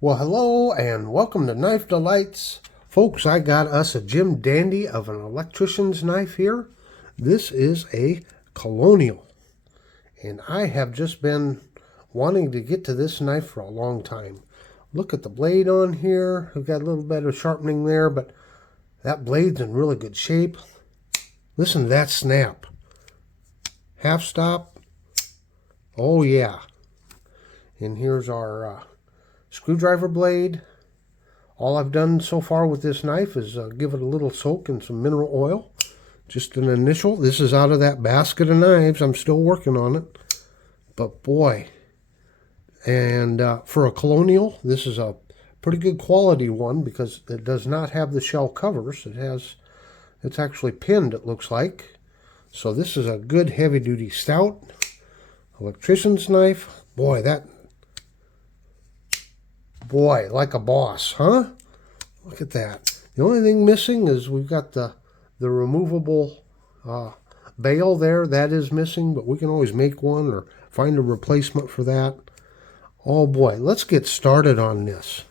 Well, hello and welcome to Knife Delights. Folks, I got us a Jim Dandy of an electrician's knife here. This is a Colonial. And I have just been wanting to get to this knife for a long time. Look at the blade on here. We've got a little bit of sharpening there, but that blade's in really good shape. Listen to that snap. Half stop. Oh yeah. And here's our screwdriver blade. All I've done so far with this knife is give it a little soak in some mineral oil. Just an initial. This is out of that basket of knives. I'm still working on it. But boy. And for a Colonial, this is a pretty good quality one because it does not have the shell covers. It's actually pinned, it looks like. So this is a good heavy duty stout electrician's knife. Boy, like a boss, huh? Look at that. The only thing missing is we've got the removable bail there. That is missing, but we can always make one or find a replacement for that. Oh boy, let's get started on this.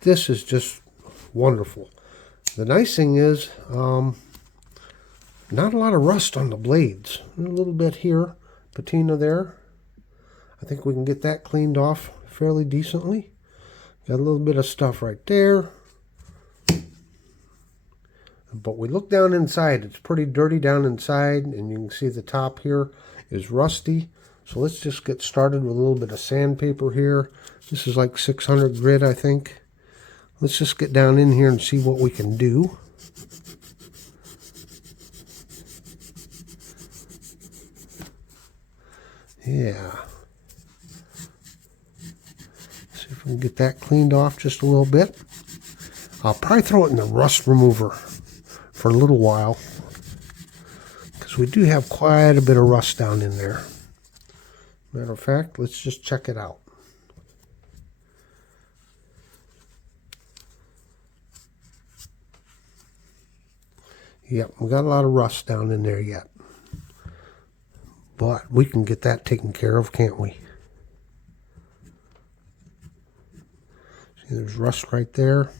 This is just wonderful. The nice thing is, not a lot of rust on the blades. A little bit here, patina there. I think we can get that cleaned off fairly decently. Got a little bit of stuff right there. But we look down inside. It's pretty dirty down inside, and you can see the top here is rusty. So let's just get started with a little bit of sandpaper here. This is like 600 grit, I think. Let's just get down in here and see what we can do. Yeah. See if we can get that cleaned off just a little bit. I'll probably throw it in the rust remover for a little while, because we do have quite a bit of rust down in there. Matter of fact, let's just check it out. Yep, we got a lot of rust down in there yet. But we can get that taken care of, can't we? See, there's rust right there.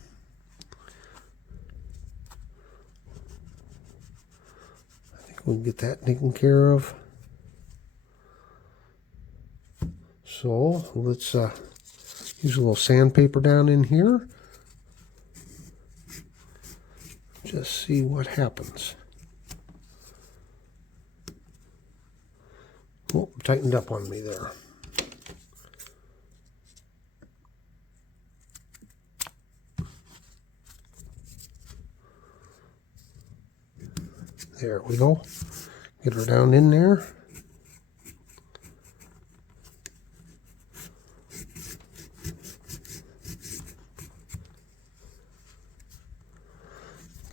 I think we can get that taken care of. So let's use a little sandpaper down in here. Just see what happens. Oh, tightened up on me there. There we go. Get her down in there.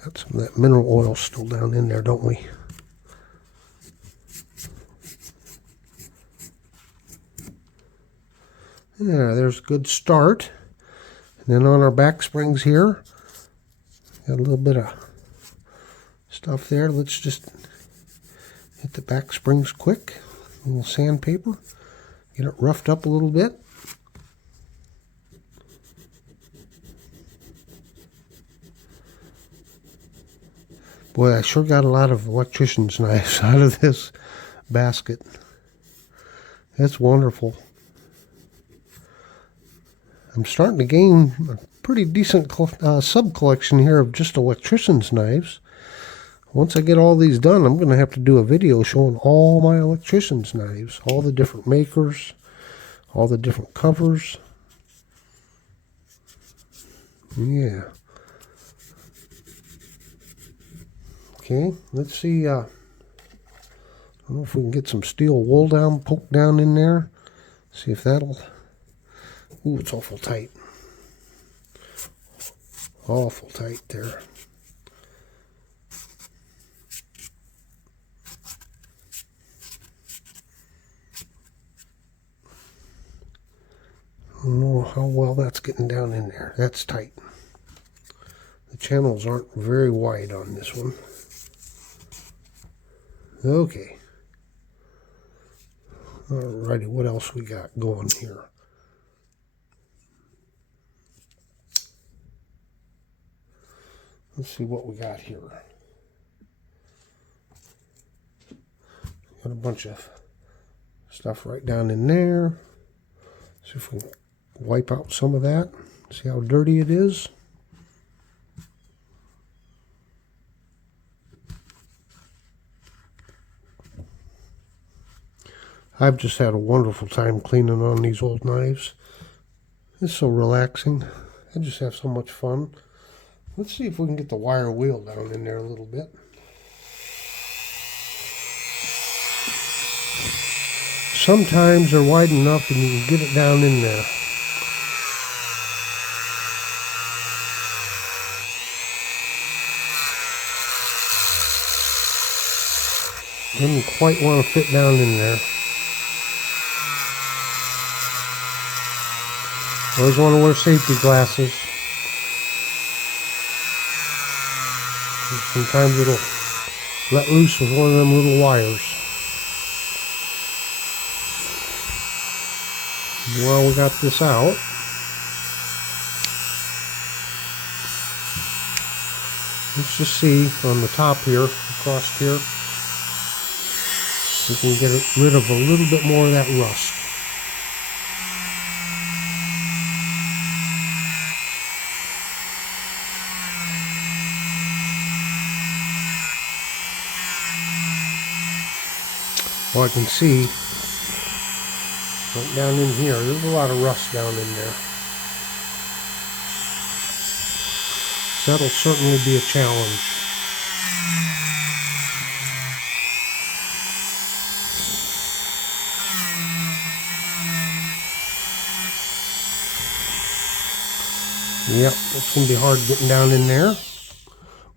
Got some of that mineral oil still down in there, don't we? Yeah, there's a good start. And then on our back springs here, got a little bit of stuff there. Let's just hit the back springs quick. A little sandpaper. Get it roughed up a little bit. Boy, I sure got a lot of electrician's knives out of this basket. That's wonderful. I'm starting to gain a pretty decent sub-collection here of just electrician's knives. Once I get all these done, I'm going to have to do a video showing all my electrician's knives, all the different makers, all the different covers. Yeah. Okay, let's see. I don't know if we can get some steel wool down, poked down in there. See if that'll... Ooh, it's awful tight. Awful tight there. I don't know how well that's getting down in there. That's tight. The channels aren't very wide on this one. Okay. Alrighty, what else we got going here? Let's see what we got here. Got a bunch of stuff right down in there. See if we can wipe out some of that. See how dirty it is. I've just had a wonderful time cleaning on these old knives. It's so relaxing. I just have so much fun. Let's see if we can get the wire wheel down in there a little bit. Sometimes they're wide enough and you can get it down in there. Didn't quite want to fit down in there. Always want to wear safety glasses. Sometimes it'll let loose with one of them little wires. While we got this out, let's just see on the top here, across here, we can get rid of a little bit more of that rust. Well, I can see right down in here, there's a lot of rust down in there. So that'll certainly be a challenge. Yep, it's going to be hard getting down in there.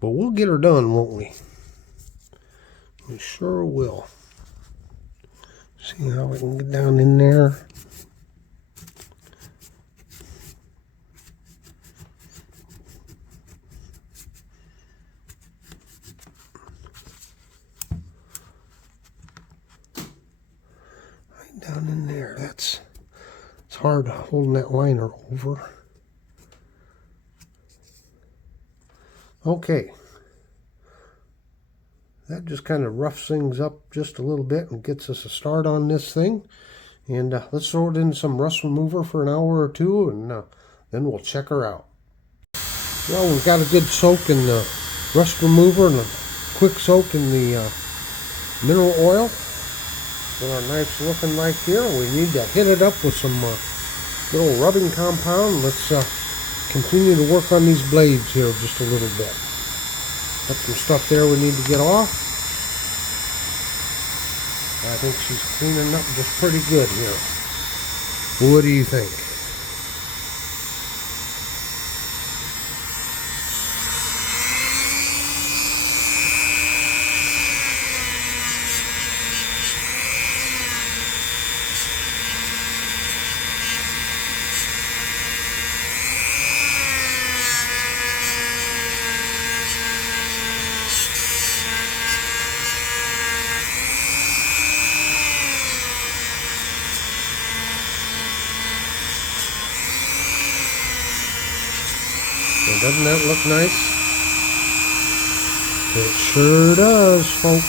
But we'll get her done, won't we? We sure will. See how we can get down in there. Right down in there. It's hard holding that liner over. Okay. That just kind of roughs things up just a little bit and gets us a start on this thing. And let's throw it in some rust remover for an hour or two, and then we'll check her out. Well, we've got a good soak in the rust remover and a quick soak in the mineral oil. What our knife's looking like here. We need to hit it up with some little rubbing compound. Let's continue to work on these blades here just a little bit. Got some stuff there we need to get off. I think she's cleaning up just pretty good here. What do you think? Doesn't that look nice? It sure does, folks.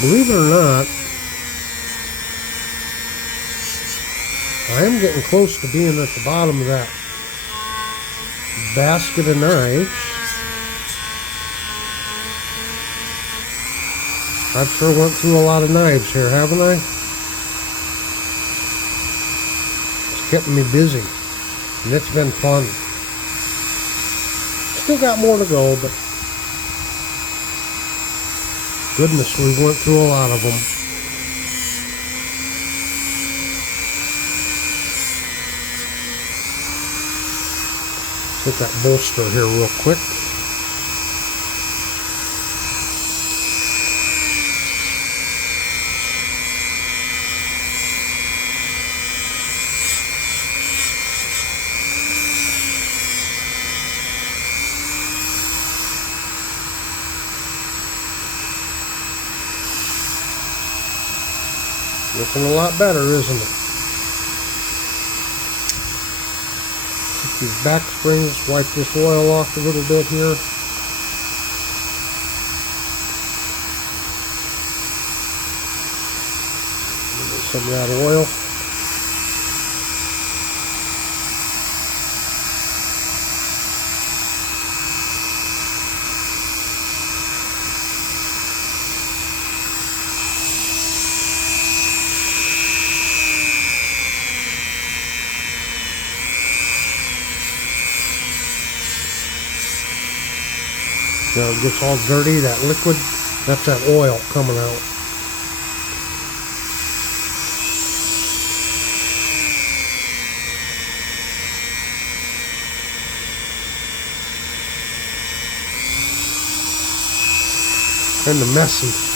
Believe it or not, I am getting close to being at the bottom of that basket of knives. I've sure went through a lot of knives here, haven't I? It's kept me busy, and it's been fun. Still got more to go, but goodness, we went through a lot of them. Get that bolster here real quick. Looking a lot better, isn't it? Take these back springs, wipe this oil off a little bit here. Some of that oil. Now it gets all dirty, that liquid, that's that oil coming out. Kind of messy.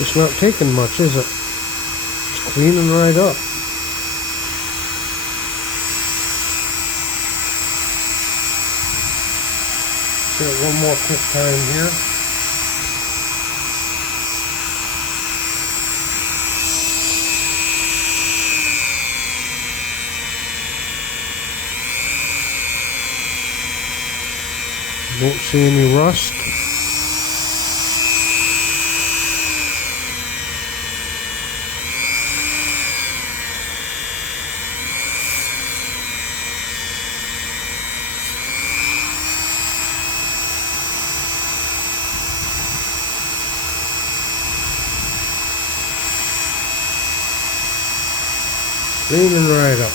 It's not taking much, is it? It's cleaning right up. Give it one more quick time here. Don't see any rust. Cleaning right up.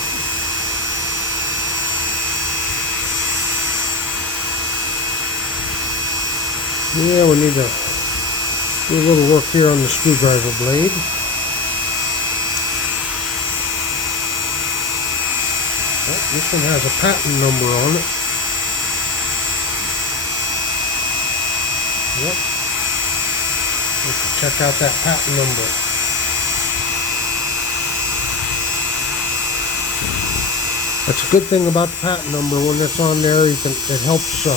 Yeah, we need to do a little work here on the screwdriver blade. Oh, this one has a patent number on it. Yep. Let's check out that patent number. That's a good thing about the patent number. When it's on there, it helps. You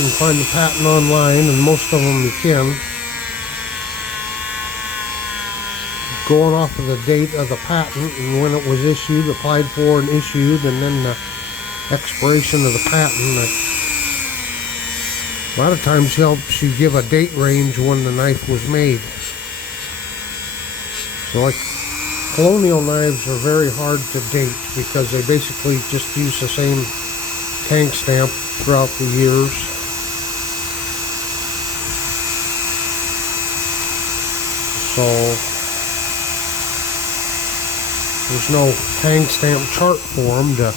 can find the patent online, and most of them you can. Going off of the date of the patent and when it was issued, applied for, and issued, and then the expiration of the patent. A lot of times helps you give a date range when the knife was made. So like Colonial knives are very hard to date because they basically just use the same tank stamp throughout the years. So there's no tank stamp chart for them to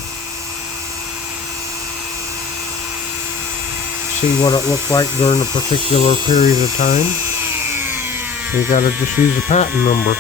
see what it looked like during a particular period of time. So you gotta just use a patent number.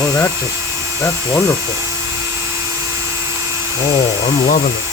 Oh, that's wonderful. Oh, I'm loving it.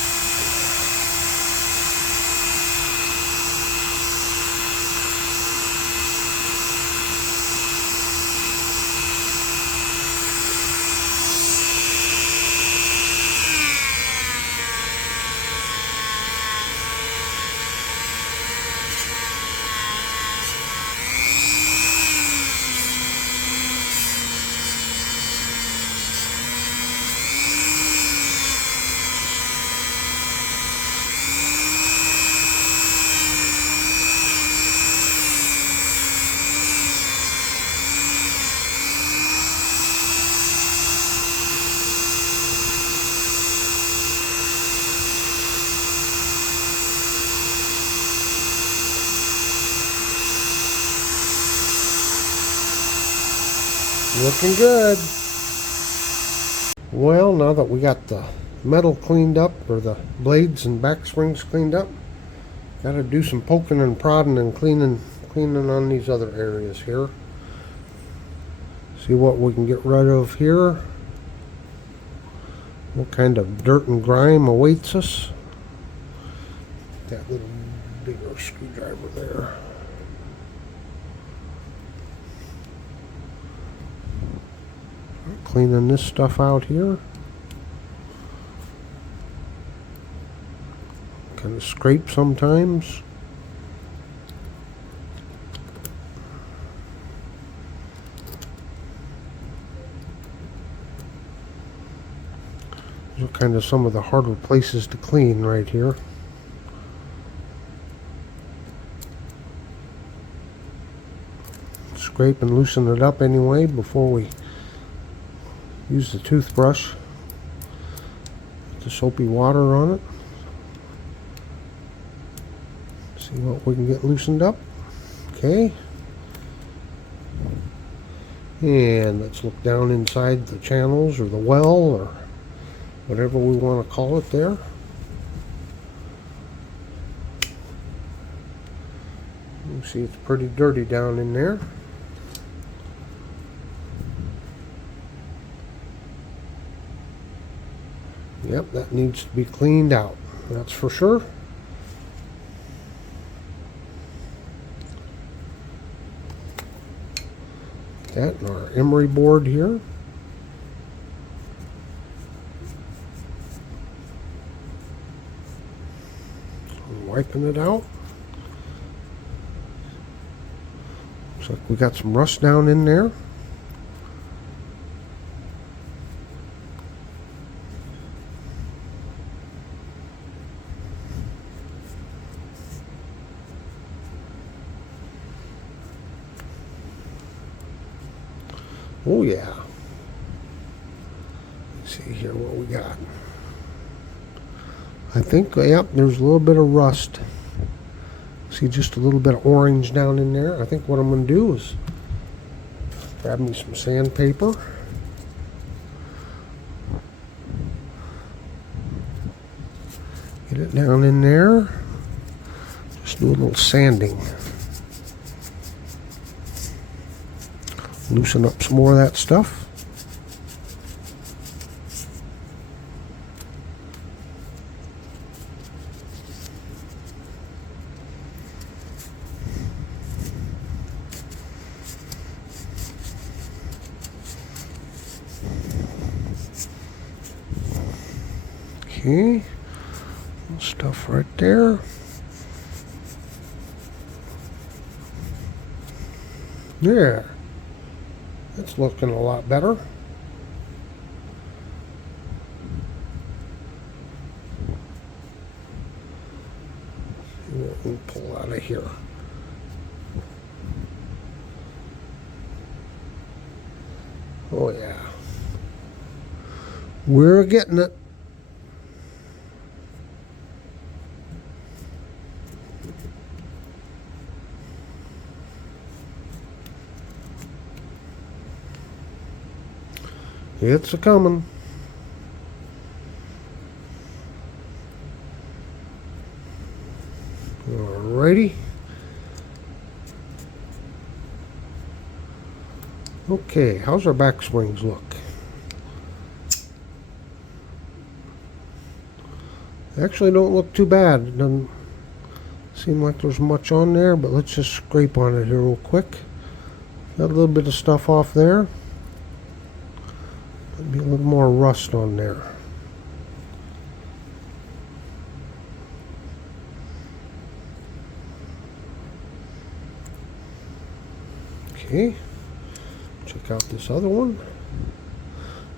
Looking good. Well, now that we got the metal cleaned up, or the blades and back springs cleaned up, gotta do some poking and prodding and cleaning on these other areas here. See what we can get rid of here. What kind of dirt and grime awaits us. That little bigger screwdriver there. Cleaning this stuff out here. Kind of scrape sometimes. These are kind of some of the harder places to clean right here. Scrape and loosen it up anyway before we use the toothbrush. Put the soapy water on it. See what we can get loosened up. Okay. And let's look down inside the channels or the well or whatever we want to call it there. You see it's pretty dirty down in there. Yep, that needs to be cleaned out, that's for sure. That and our emery board here. Wiping it out. Looks like we got some rust down in there. Oh yeah. Let's see here what we got. I think, yep, there's a little bit of rust. See just a little bit of orange down in there. I think what I'm going to do is grab me some sandpaper. Get it down in there. Just do a little sanding. Loosen up some more of that stuff. Okay, stuff right there. There. It's looking a lot better. See what we can pull out of here. Oh yeah. We're getting it. It's a coming. Alrighty. Okay, how's our back springs look? Actually don't look too bad. It doesn't seem like there's much on there, but let's just scrape on it here real quick. Got a little bit of stuff off there. Be a little more rust on there. Okay, check out this other one.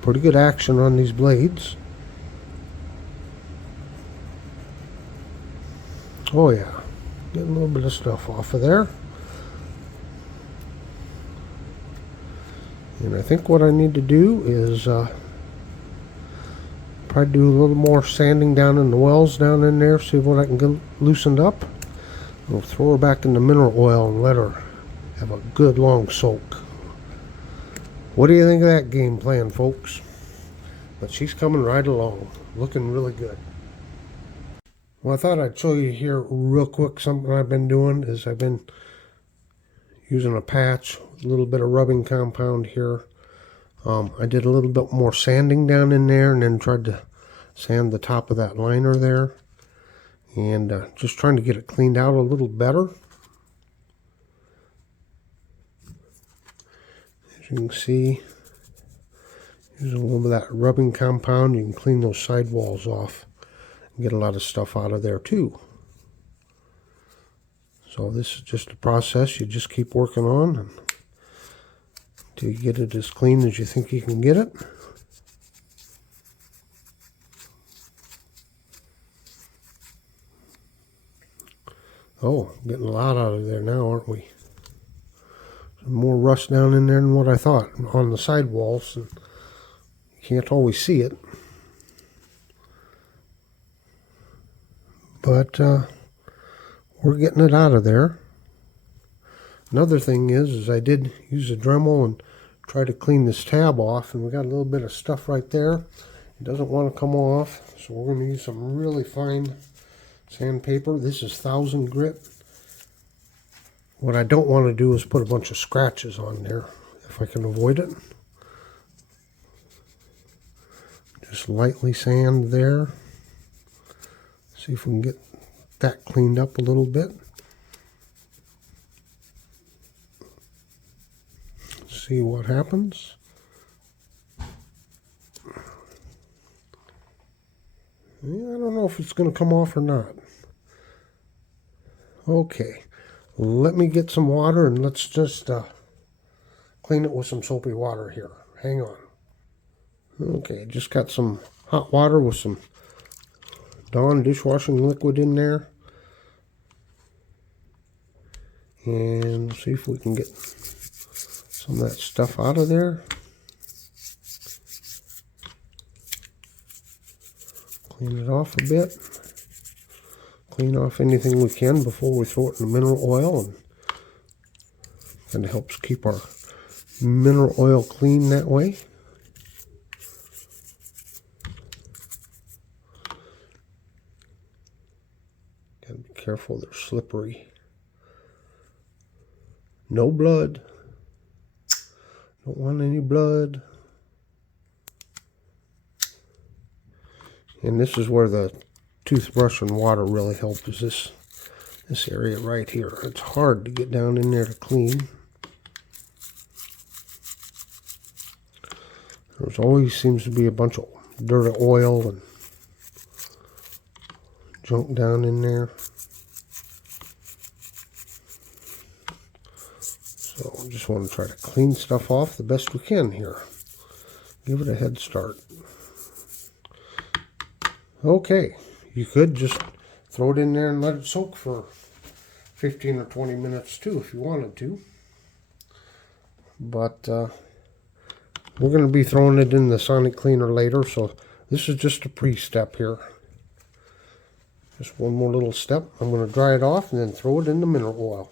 Pretty good action on these blades. Oh yeah, getting a little bit of stuff off of there. And I think what I need to do is probably do a little more sanding down in the wells down in there, see what I can get loosened up. We'll throw her back in the mineral oil and let her have a good long soak. What do you think of that game plan, folks? But she's coming right along, looking really good. Well, I thought I'd show you here real quick something I've been doing is I've been using a patch, a little bit of rubbing compound here. I did a little bit more sanding down in there and then tried to sand the top of that liner there. And just trying to get it cleaned out a little better. As you can see, using a little bit of that rubbing compound, you can clean those sidewalls off and get a lot of stuff out of there too. So this is just a process you just keep working on until you get it as clean as you think you can get it. Oh, getting a lot out of there now, aren't we? Some more rust down in there than what I thought on the sidewalls. And you can't always see it. But we're getting it out of there. Another thing is I did use a Dremel and try to clean this tab off, and we got a little bit of stuff right there. It doesn't want to come off, so we're going to use some really fine sandpaper. This is 1000 grit. What I don't want to do is put a bunch of scratches on there if I can avoid it. Just lightly sand there. See if we can get that cleaned up a little bit. See what happens. Yeah, I don't know if it's going to come off or not. Okay, let me get some water and let's just clean it with some soapy water here. Hang on. Okay, just got some hot water with some Dawn dishwashing liquid in there. And see if we can get some of that stuff out of there. Clean it off a bit. Clean off anything we can before we throw it in the mineral oil, and kind of helps keep our mineral oil clean that way. Gotta be careful, they're slippery. No blood. Don't want any blood. And this is where the toothbrush and water really help, is this area right here. It's hard to get down in there to clean. There's always seems to be a bunch of dirt of oil and junk down in there. So I just want to try to clean stuff off the best we can here. Give it a head start. Okay, you could just throw it in there and let it soak for 15 or 20 minutes too if you wanted to. But we're going to be throwing it in the sonic cleaner later, so this is just a pre-step here. Just one more little step. I'm going to dry it off and then throw it in the mineral oil.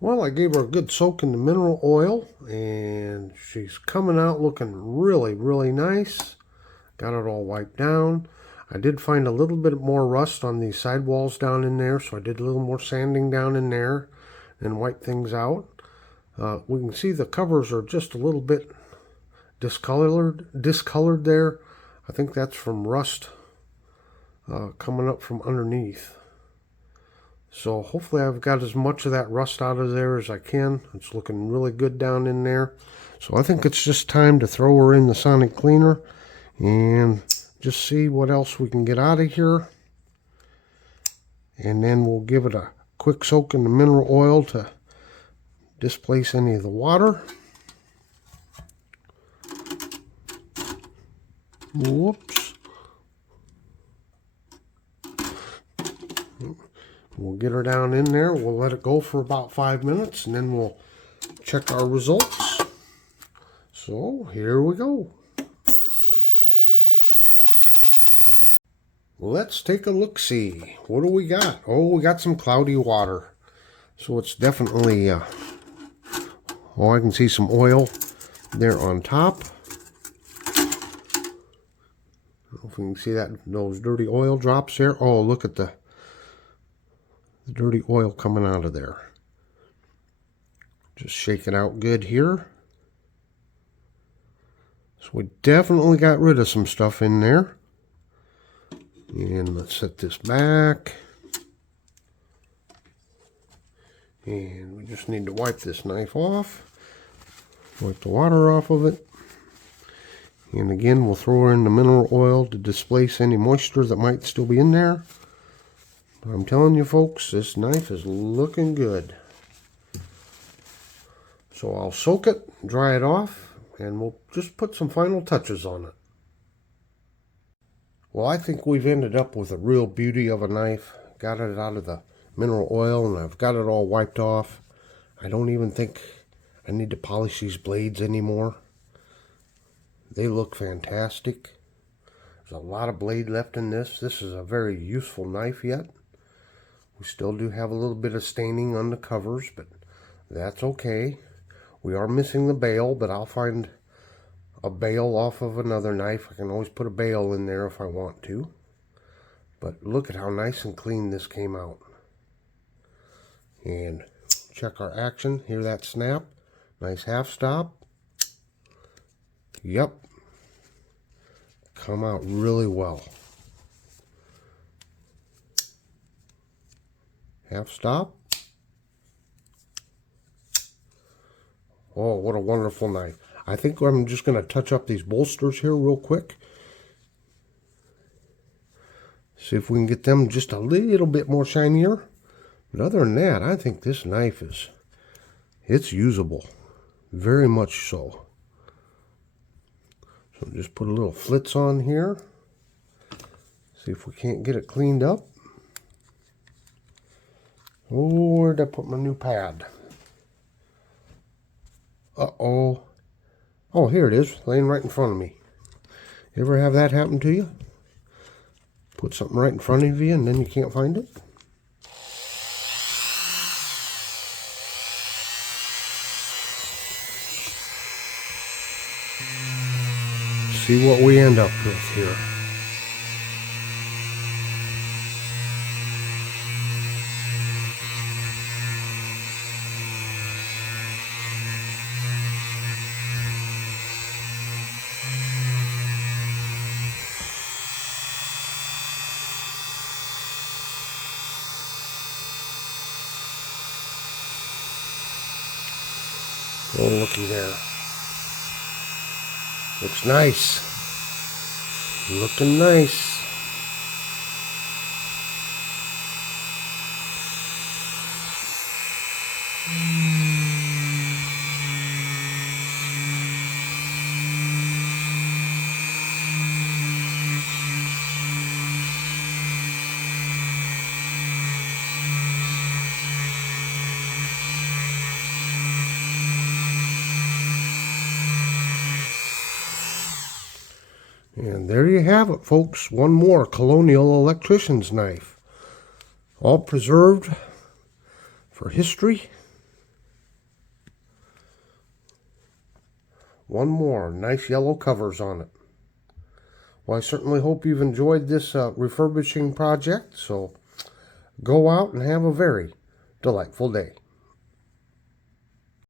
Well, I gave her a good soak in the mineral oil, and she's coming out looking really, really nice. Got it all wiped down. I did find a little bit more rust on the sidewalls down in there, so I did a little more sanding down in there and wiped things out. We can see the covers are just a little bit discolored there. I think that's from rust coming up from underneath. So hopefully I've got as much of that rust out of there as I can. It's looking really good down in there. So I think it's just time to throw her in the sonic cleaner and just see what else we can get out of here. And then we'll give it a quick soak in the mineral oil to displace any of the water. Whoops. We'll get her down in there. We'll let it go for about 5 minutes, and then we'll check our results. So here we go. Let's take a look-see. What do we got? Oh, we got some cloudy water. So it's definitely Oh, I can see some oil there on top. I don't know if we can see that, those dirty oil drops there. Oh, look at the dirty oil coming out of there. Just shake it out good here. So we definitely got rid of some stuff in there. And let's set this back. And we just need to wipe this knife off. Wipe the water off of it. And again, we'll throw in the mineral oil to displace any moisture that might still be in there. But I'm telling you folks, this knife is looking good. So I'll soak it, dry it off, and we'll just put some final touches on it. Well, I think we've ended up with a real beauty of a knife. Got it out of the mineral oil, and I've got it all wiped off. I don't even think I need to polish these blades anymore. They look fantastic. There's a lot of blade left in this. This is a very useful knife yet. We still do have a little bit of staining on the covers, but that's okay. We are missing the bail, but I'll find a bail off of another knife. I can always put a bail in there if I want to. But look at how nice and clean this came out. And check our action. Hear that snap? Nice half stop. Yep. Come out really well. Half stop. Oh, what a wonderful knife. I think I'm just going to touch up these bolsters here real quick. See if we can get them just a little bit more shinier. But other than that, I think this knife it's usable. Very much so. So just put a little flitz on here. See if we can't get it cleaned up. Oh, where'd I put my new pad? Uh-oh. Oh, here it is, laying right in front of me. You ever have that happen to you? Put something right in front of you and then you can't find it? See what we end up with here. Oh, looky there. Looks nice. Looking nice. And there you have it, folks. One more Colonial electrician's knife. All preserved for history. One more. Nice yellow covers on it. Well, I certainly hope you've enjoyed this refurbishing project. So go out and have a very delightful day.